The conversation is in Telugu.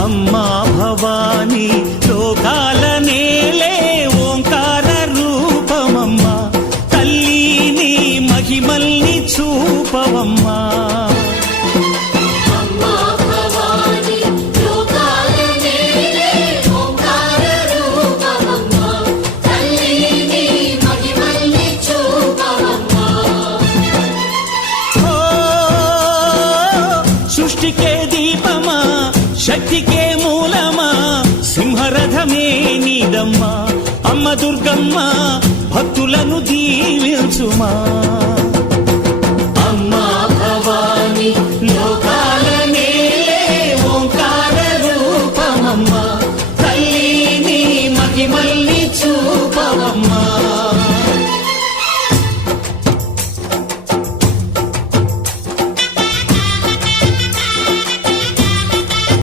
అమ్మా భవానీ లోకాల నేలే ఓంకార రూపమమ్మా తల్లి నీ మహిమల్ని చూపవమ్మా సృష్టికే దీపమా శక్తికే మూలమా సింహరథమే నీదమ్మా అమ్మ దుర్గమ్మ భక్తులను దీవించుమా